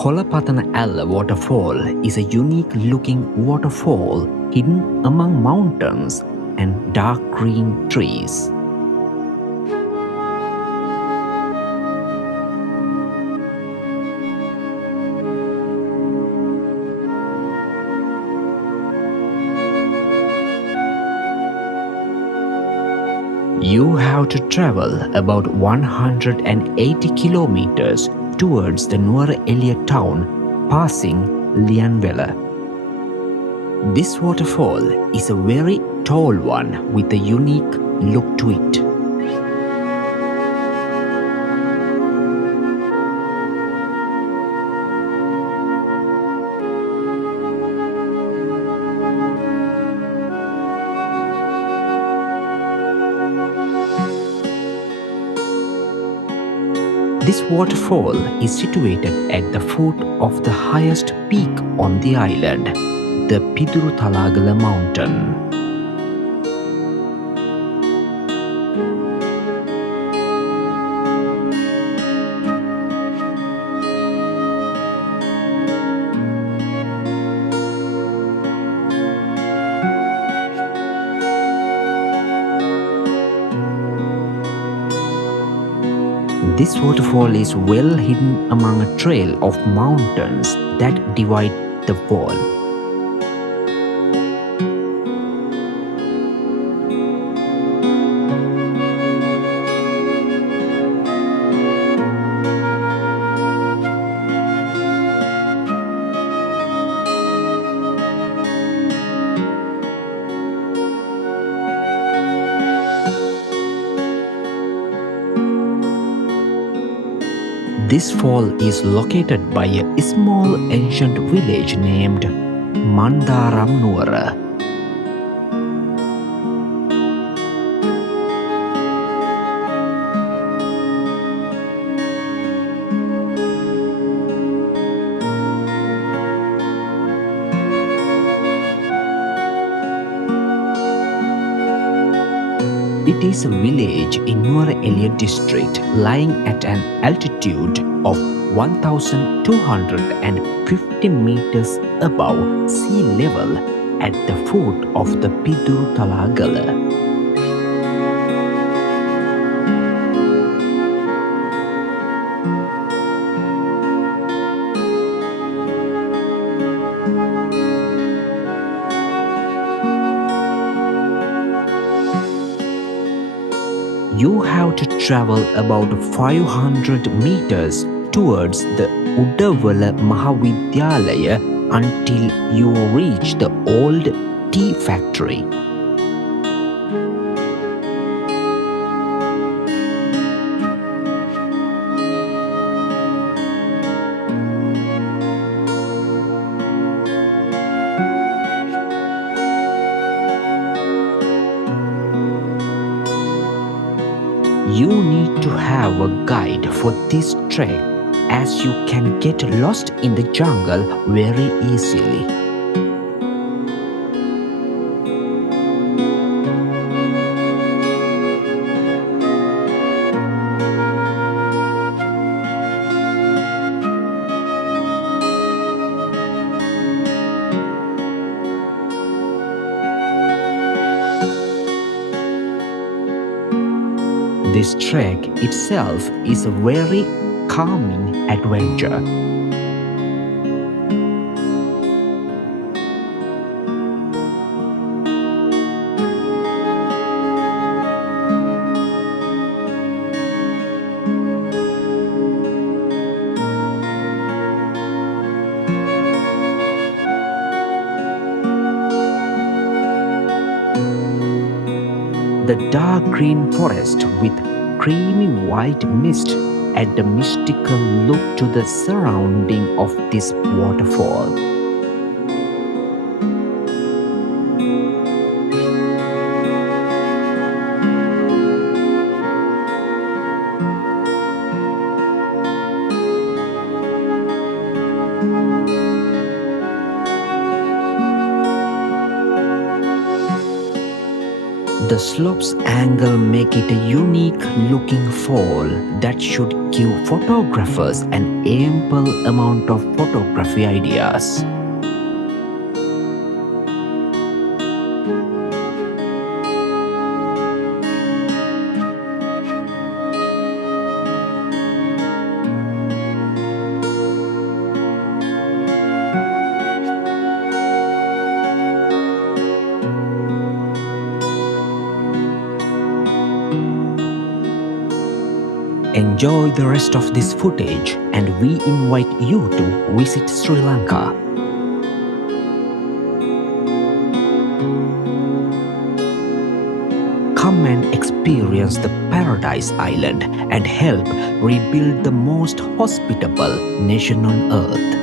Kolapathana Ella Waterfall is a unique looking waterfall hidden among mountains and dark green trees. You have to travel about 180 kilometers towards the Nuwara Eliya town, passing Lianvela. This waterfall is a very tall one with a unique look to it. This waterfall is situated at the foot of the highest peak on the island, the Piduruthalagala mountain. This waterfall is well hidden among a trail of mountains that divide the wall. This fall is located by a small ancient village named Mandaram Nuwara. It is a village in Nuwara Eliya district lying at an altitude of 1,250 meters above sea level at the foot of the Piduruthalagala. You have to travel about 500 meters towards the Udavala Mahavidyalaya until you reach the old tea factory. You need to have a guide for this trek as you can get lost in the jungle very easily. This trek itself is a very calming adventure. The dark green forest with creamy white mist add a mystical look to the surrounding of this waterfall. The slope's angle make it a unique looking fall that should give photographers an ample amount of photography ideas. Enjoy the rest of this footage, and we invite you to visit Sri Lanka. Come and experience the Paradise Island and help rebuild the most hospitable nation on earth.